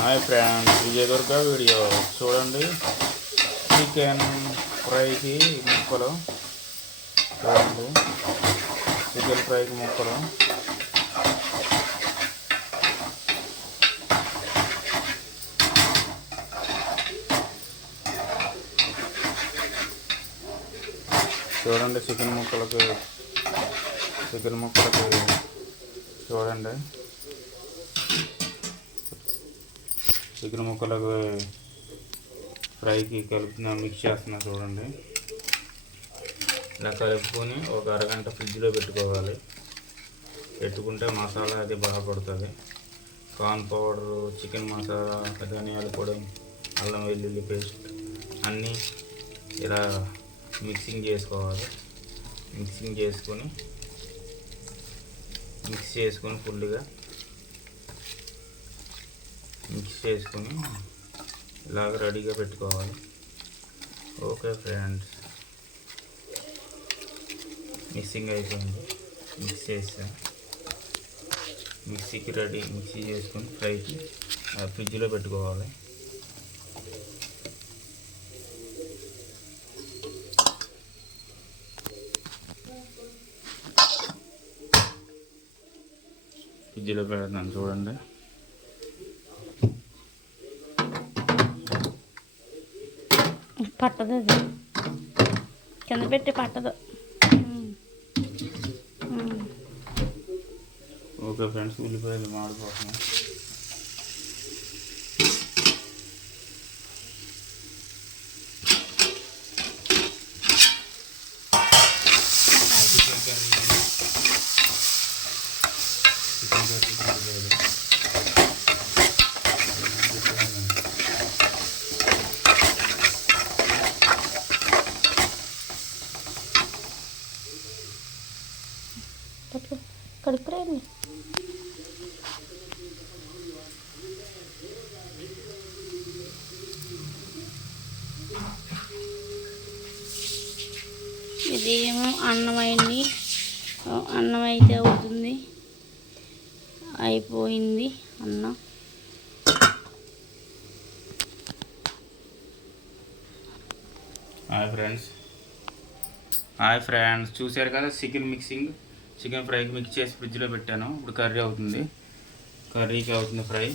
Hi friends, Vijay Durga video చూడండి. Chicken ఫ్రైకి ముక్కలు చూడండి. చికెన్ ఫ్రైకి ముక్కలు చూడండి. చికెన్ ముక్కలకి చూడండి. చికెన్ ముక్కలకు ఫ్రైకి కలుపుతున్నా, మిక్స్ చేస్తున్నా చూడండి. ఇలా కలుపుకొని ఒక అరగంట ఫ్రిడ్జ్లో పెట్టుకోవాలి. పెట్టుకుంటే మసాలా అది బాగా పడుతుంది. కార్న్ పౌడరు, చికెన్ మసాలా, ధనియాల పొడి, అల్లం వెల్లుల్లి పేస్ట్ అన్నీ ఇలా మిక్సింగ్ చేసుకోవాలి. మిక్స్ చేసుకొని ఫుల్గా మిక్స్ చేసుకొని ఇలాగ రెడీగా పెట్టుకోవాలి. ఓకే ఫ్రెండ్స్, మిక్సింగ్ అయిపోయింది. మిక్స్ చేస్తాను. మిక్సీ చేసుకొని ఫ్రైకి ఫ్రిడ్జ్లో పెట్టుకోవాలి. ఫ్రిడ్జ్లో పెడతాను చూడండి. పట్టదు, అది కింద పెట్టి పట్టదు. ఓకే ఫ్రెండ్స్, ఉల్లిపాయలు మాడిపోతున్నాయి. కడుపురండి. ఇది ఏమో అన్నం అయితే అవుతుంది. అయిపోయింది అన్నం. హాయ్ ఫ్రెండ్స్, చూశారు కదా చికెన్ ఫ్రైకి మిక్స్ చేసి ఫ్రిడ్జ్లో పెట్టాను. ఇప్పుడు కర్రీకి అవుతుంది ఫ్రై.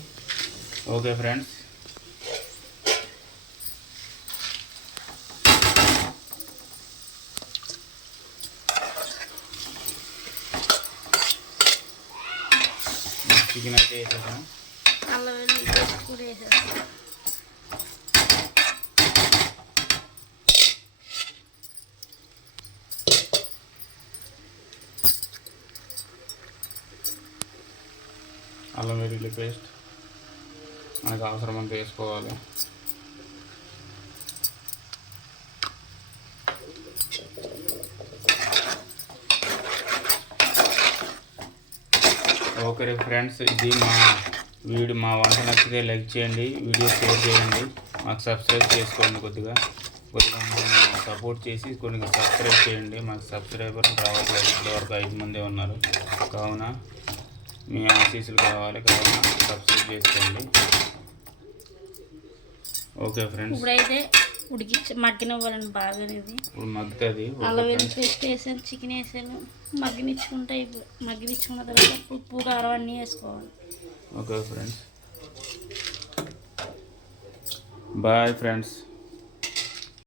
ఓకే ఫ్రెండ్స్, చికెన్ అయితే వేసేసాను. అల్లం వెల్లుల్లి పేస్ట్ కూడా వేసేసాను. అల్లం వెల్లుల్లి పేస్ట్ మనకు అవసరమంత వేసుకోవాలి. ఓకే ఫ్రెండ్స్, ఇది మా వంట నచ్చితే లైక్ చేయండి, వీడియో షేర్ చేయండి, మాకు సబ్స్క్రైబ్ చేసుకోండి. కొద్దిగా సపోర్ట్ చేసి కొన్ని సబ్స్క్రైబ్ చేయండి. మాకు సబ్స్క్రైబర్స్ రావాలి. ఇప్పటివరకు 5 మందే ఉన్నారు. కావున మీ ఆశీస్సులు కావాలి. కావున సబ్స్క్రైబ్ చేసుకోండి. ఓకే ఫ్రెండ్స్, ఇప్పుడైతే మగ్గినవ్వాలండి బాగా. ఇది ఇప్పుడు మగ్గుతుంది. అల్లం వెల్లుల్లి పేస్ట్ వేసాను, చికెన్ వేసాను. మగ్గినిచ్చుకున్న తర్వాత ఉప్పు కారం అన్నీ వేసుకోవాలి. Okay friends, bye friends.